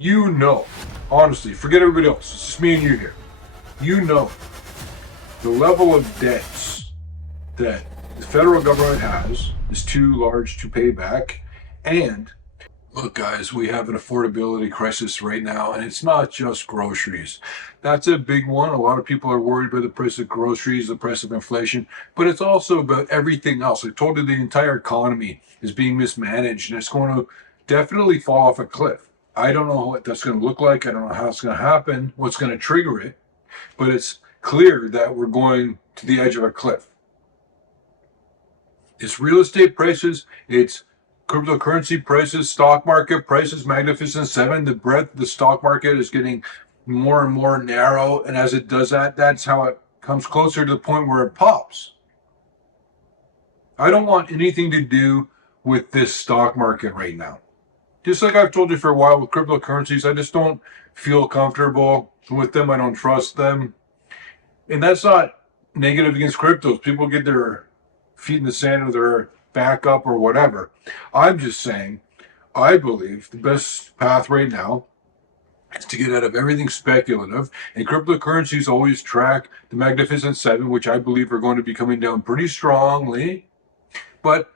You know, honestly, forget everybody else. It's just me and you here. You know the level of debts that the federal government has is too large to pay back. And look, guys, we have an affordability crisis right now, and it's not just groceries. That's a big one. A lot of people are worried about the price of groceries, the price of inflation, but it's also about everything else. I told you the entire economy is being mismanaged, and it's going to definitely fall off a cliff. I don't know what that's going to look like. I don't know how it's going to happen, what's going to trigger it, but it's clear that we're going to the edge of a cliff. It's real estate prices, it's cryptocurrency prices, stock market prices, Magnificent Seven. The breadth of the stock market is getting more and more narrow, and as it does that, that's how it comes closer to the point where it pops. I don't want anything to do with this stock market right now. Just like I've told you for a while with cryptocurrencies, I just don't feel comfortable with them. I don't trust them. And that's not negative against cryptos. People get their feet in the sand or their back up or whatever. I'm just saying, I believe the best path right now is to get out of everything speculative. And cryptocurrencies always track the Magnificent Seven, which I believe are going to be coming down pretty strongly. But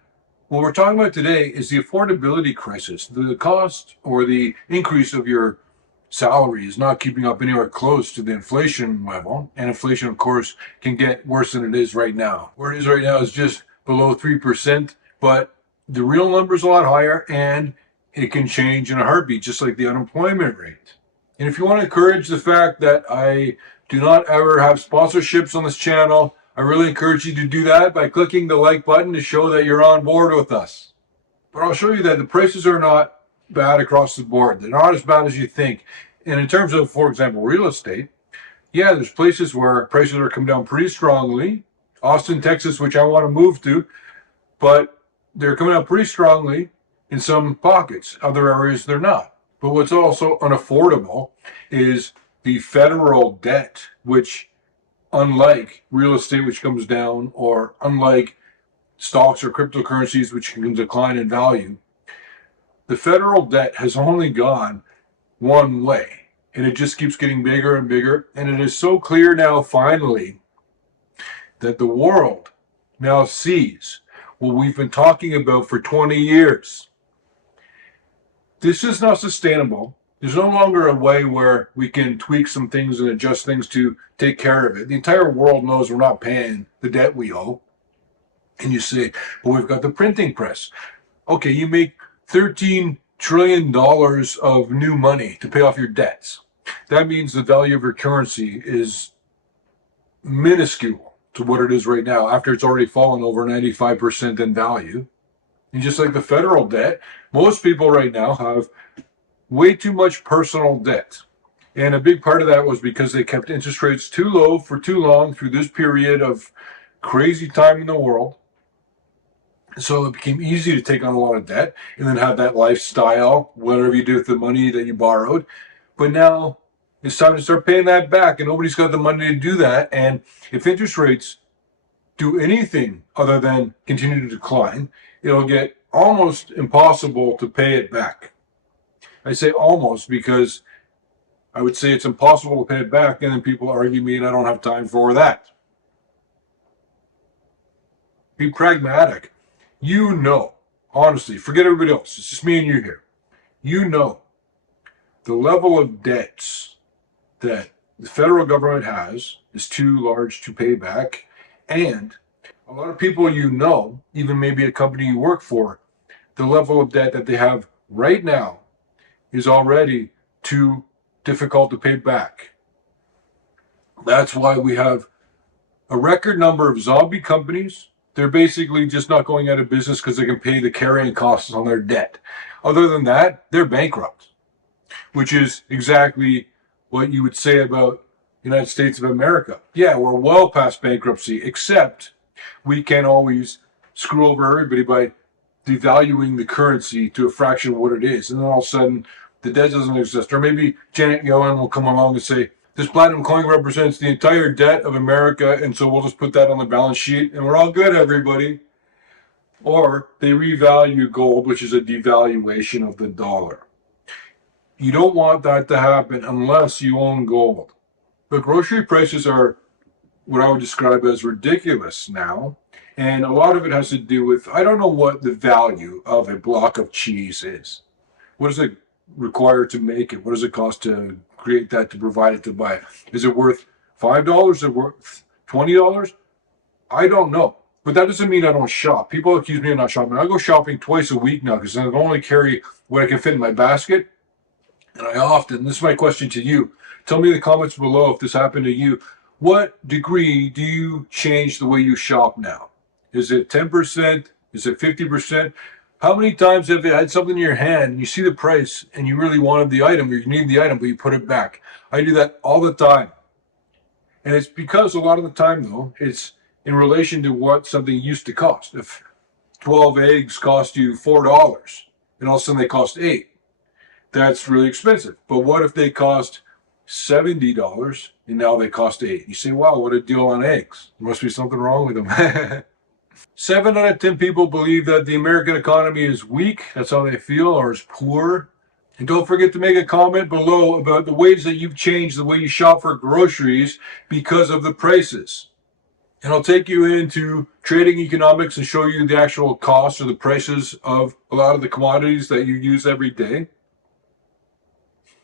what we're talking about today is the affordability crisis. The cost or the increase of your salary is not keeping up anywhere close to the inflation level. And inflation, of course, can get worse than it is right now. Where it is right now is just below 3%, but the real number is a lot higher, and it can change in a heartbeat, just like the unemployment rate. And if you want to encourage the fact that I do not ever have sponsorships on this channel, I really encourage you to do that by clicking the like button to show that you're on board with us. But I'll show you that the prices are not bad across the board. They're not as bad as you think. And in terms of, for example, real estate, yeah, there's places where prices are coming down pretty strongly. Austin, Texas, which I want to move to, but they're coming down pretty strongly in some pockets. Other areas, they're not. But what's also unaffordable is the federal debt, which, unlike real estate, which comes down, or unlike stocks or cryptocurrencies, which can decline in value, the federal debt has only gone one way, and it just keeps getting bigger and bigger. And it is so clear now, finally, that the world now sees what we've been talking about for 20 years. This is not sustainable. There's no longer a way where we can tweak some things and adjust things to take care of it. The entire world knows we're not paying the debt we owe. And you say, but we've got the printing press. Okay, you make $13 trillion of new money to pay off your debts. That means the value of your currency is minuscule to what it is right now after it's already fallen over 95% in value. And just like the federal debt, most people right now have way too much personal debt. And a big part of that was because they kept interest rates too low for too long through this period of crazy time in the world. So it became easy to take on a lot of debt and then have that lifestyle, whatever you do with the money that you borrowed. But now it's time to start paying that back, and nobody's got the money to do that. And if interest rates do anything other than continue to decline, it'll get almost impossible to pay it back. I say almost because I would say it's impossible to pay it back, and then people argue me, and I don't have time for that. Be pragmatic. You know, honestly, forget everybody else. It's just me and you here. You know the level of debts that the federal government has is too large to pay back. And a lot of people you know, even maybe a company you work for, the level of debt that they have right now is already too difficult to pay back. That's why we have a record number of zombie companies. They're basically just not going out of business because they can pay the carrying costs on their debt. Other than that, they're bankrupt, which is exactly what you would say about the United States of America. Yeah, we're well past bankruptcy, except we can always screw over everybody by devaluing the currency to a fraction of what it is. And then all of a sudden, the debt doesn't exist. Or maybe Janet Yellen will come along and say, this platinum coin represents the entire debt of America, and so we'll just put that on the balance sheet, and we're all good, everybody. Or they revalue gold, which is a devaluation of the dollar. You don't want that to happen unless you own gold. But grocery prices are what I would describe as ridiculous now. And a lot of it has to do with, I don't know what the value of a block of cheese is. What does it require to make it? What does it cost to create that, to provide it, to buy it? Is it worth $5? Is it worth $20? I don't know. But that doesn't mean I don't shop. People accuse me of not shopping. I go shopping twice a week now because I can only carry what I can fit in my basket. And I often, this is my question to you. Tell me in the comments below if this happened to you. What degree do you change the way you shop now? Is it 10%? Is it 50%? How many times have you had something in your hand and you see the price and you really wanted the item or you need the item, but you put it back? I do that all the time. And it's because a lot of the time, though, it's in relation to what something used to cost. If 12 eggs cost you $4 and all of a sudden they cost $8, that's really expensive. But what if they cost $70 and now they cost $8? You say, wow, what a deal on eggs. There must be something wrong with them. 7 out of 10 people believe that the American economy is weak. That's how they feel, or is poor. And don't forget to make a comment below about the ways that you've changed the way you shop for groceries because of the prices. And I'll take you into trading economics and show you the actual costs or the prices of a lot of the commodities that you use every day.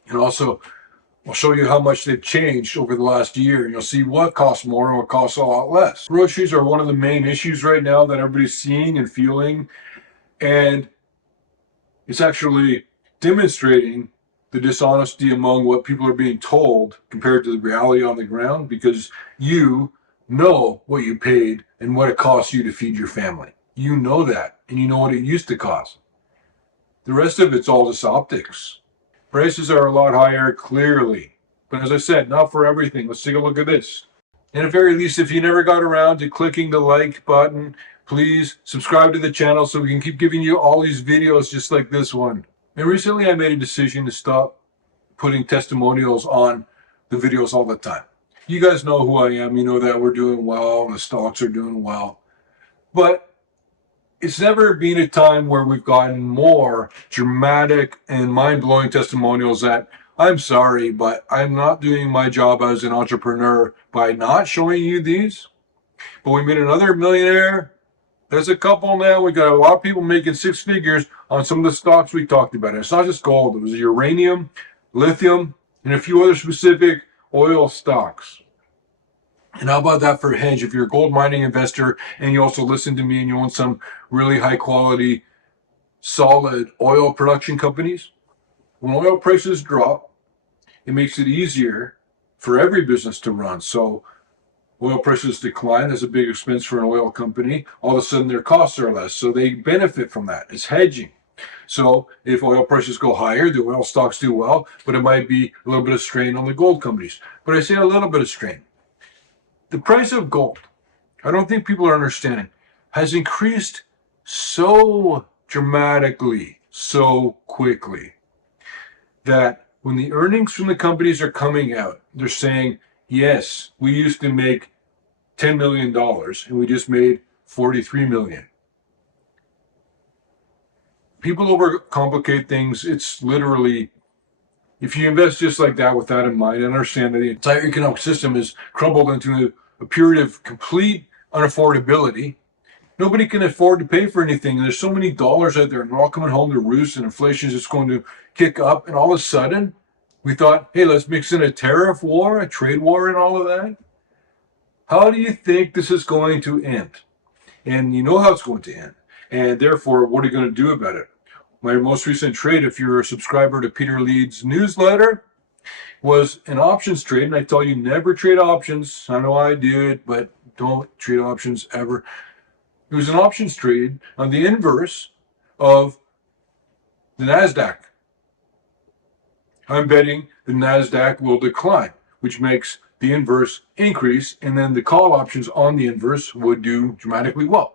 And also, I'll show you how much they've changed over the last year, and you'll see what costs more and what costs a lot less. Groceries are one of the main issues right now that everybody's seeing and feeling, and it's actually demonstrating the dishonesty among what people are being told compared to the reality on the ground, because you know what you paid and what it costs you to feed your family. You know that, and you know what it used to cost. The rest of it's all just optics. Prices are a lot higher, clearly. But as I said, not for everything. Let's take a look at this. And at very least, if you never got around to clicking the like button, please subscribe to the channel so we can keep giving you all these videos just like this one. And recently I made a decision to stop putting testimonials on the videos all the time. You guys know who I am. You know that we're doing well and the stocks are doing well. But it's never been a time where we've gotten more dramatic and mind-blowing testimonials that, I'm sorry, but I'm not doing my job as an entrepreneur by not showing you these. But we made another millionaire. There's a couple now. We got a lot of people making 6 figures on some of the stocks we talked about. And it's not just gold. It was uranium, lithium, and a few other specific oil stocks. And how about that for a hedge? If you're a gold mining investor and you also listen to me and you own some really high quality, solid oil production companies, when oil prices drop, it makes it easier for every business to run. So oil prices decline. That's a big expense for an oil company. All of a sudden their costs are less. So they benefit from that. It's hedging. So if oil prices go higher, the oil stocks do well, but it might be a little bit of strain on the gold companies. But I say a little bit of strain. The price of gold, I don't think people are understanding, has increased so dramatically, so quickly, that when the earnings from the companies are coming out, they're saying, yes, we used to make $10 million and we just made $43 million. People overcomplicate things. It's literally, if you invest just like that with that in mind and understand that the entire economic system is crumbled into a period of complete unaffordability, nobody can afford to pay for anything. And there's so many dollars out there and they're all coming home to roost and inflation is just going to kick up. And all of a sudden, we thought, hey, let's mix in a tariff war, a trade war and all of that. How do you think this is going to end? And you know how it's going to end. And therefore, what are you going to do about it? My most recent trade, if you're a subscriber to Peter Leeds newsletter, was an options trade. And I tell you, never trade options. I know I do it, but don't trade options ever. It was an options trade on the inverse of the NASDAQ. I'm betting the NASDAQ will decline, which makes the inverse increase, and then the call options on the inverse would do dramatically well.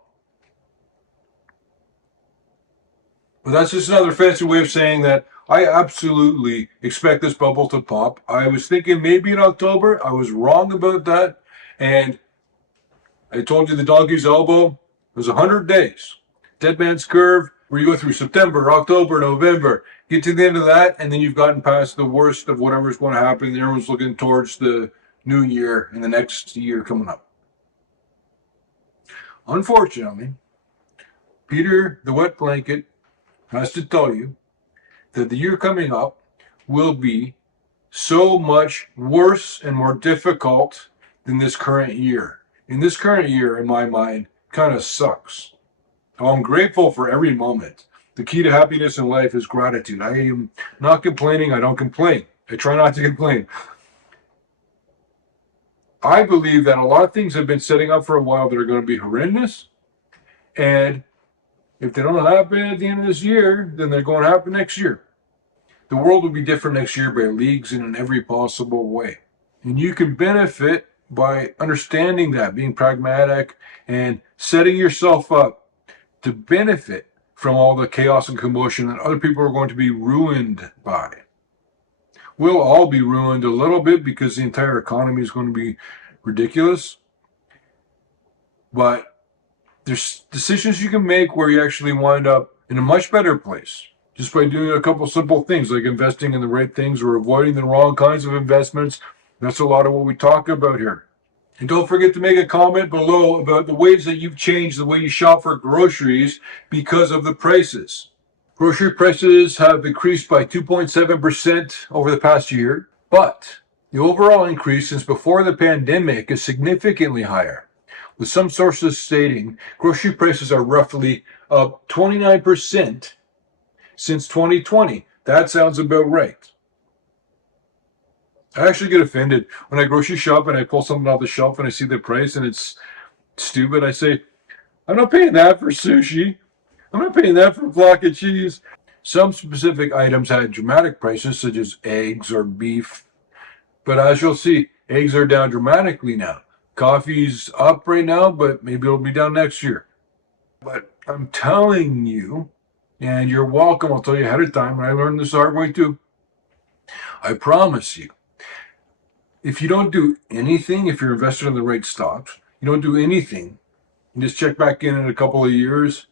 But that's just another fancy way of saying that I absolutely expect this bubble to pop. I was thinking maybe in October. I was wrong about that. And I told you the donkey's elbow was 100 days. Dead man's curve, where you go through September, October, November, get to the end of that, and then you've gotten past the worst of whatever's going to happen, and everyone's looking towards the new year and the next year coming up. Unfortunately, Peter the Wet Blanket has to tell you that the year coming up will be so much worse and more difficult than this current year. And this current year, in my mind, kind of sucks. I'm grateful for every moment. The key to happiness in life is gratitude. I am not complaining. I don't complain. I try not to complain. I believe that a lot of things have been setting up for a while that are going to be horrendous. And if they don't happen at the end of this year, then they're going to happen next year. The world will be different next year by leagues and in every possible way. And you can benefit by understanding that, being pragmatic and setting yourself up to benefit from all the chaos and commotion that other people are going to be ruined by. We'll all be ruined a little bit because the entire economy is going to be ridiculous. But there's decisions you can make where you actually wind up in a much better place just by doing a couple simple things like investing in the right things or avoiding the wrong kinds of investments. That's a lot of what we talk about here. And don't forget to make a comment below about the ways that you've changed the way you shop for groceries because of the prices. Grocery prices have increased by 2.7% over the past year, but the overall increase since before the pandemic is significantly higher, with some sources stating grocery prices are roughly up 29% since 2020. That sounds about right. I actually get offended when I grocery shop and I pull something off the shelf and I see the price and it's stupid. I say, I'm not paying that for sushi. I'm not paying that for a block of cheese. Some specific items had dramatic prices, such as eggs or beef. But as you'll see, eggs are down dramatically now. Coffee's up right now, but maybe it'll be down next year. But I'm telling you, and you're welcome, I'll tell you ahead of time, and I learned this the hard way too. I promise you, if you don't do anything, if you're invested in the right stocks, you don't do anything, and just check back in a couple of years,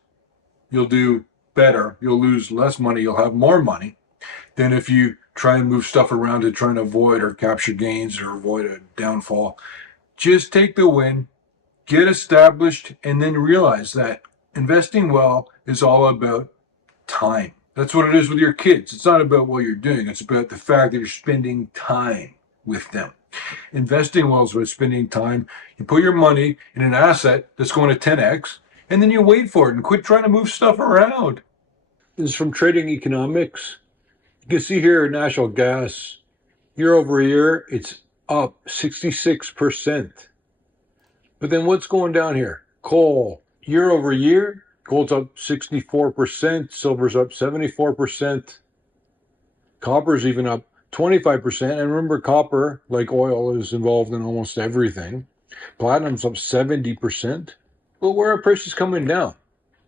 you'll do better. You'll lose less money. You'll have more money than if you try and move stuff around to try and avoid or capture gains or avoid a downfall. Just take the win, get established, and then realize that investing well is all about time. That's what it is with your kids. It's not about what you're doing. It's about the fact that you're spending time with them. Investing well is about spending time. You put your money in an asset that's going to 10x, and then you wait for it and quit trying to move stuff around. This is from Trading Economics. You can see here natural gas, year over year, it's up 66%. But then what's going down here? Coal, year over year, gold's up 64%, silver's up 74%, copper's even up 25%. And remember, copper, like oil, is involved in almost everything. Platinum's up 70%. But where are prices coming down?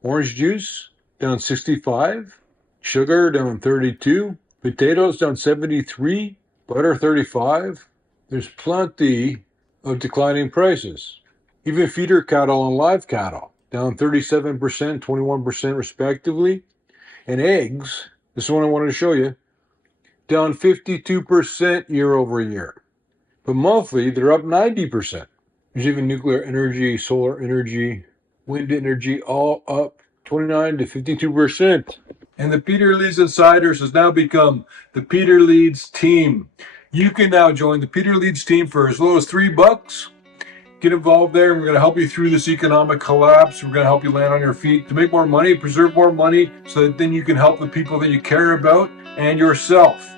Orange juice down 65, sugar down 32, potatoes down 73, butter 35. There's plenty of declining prices. Even feeder cattle and live cattle down 37%, 21% respectively. And eggs, this is one I wanted to show you, down 52% year over year. But monthly, they're up 90%. There's even nuclear energy, solar energy, wind energy, all up 29 to 52%. And the Peter Leeds Insiders has now become the Peter Leeds team. You can now join the Peter Leeds team for as low as $3. Get involved there. We're going to help you through this economic collapse. We're going to help you land on your feet to make more money, preserve more money, so that then you can help the people that you care about and yourself.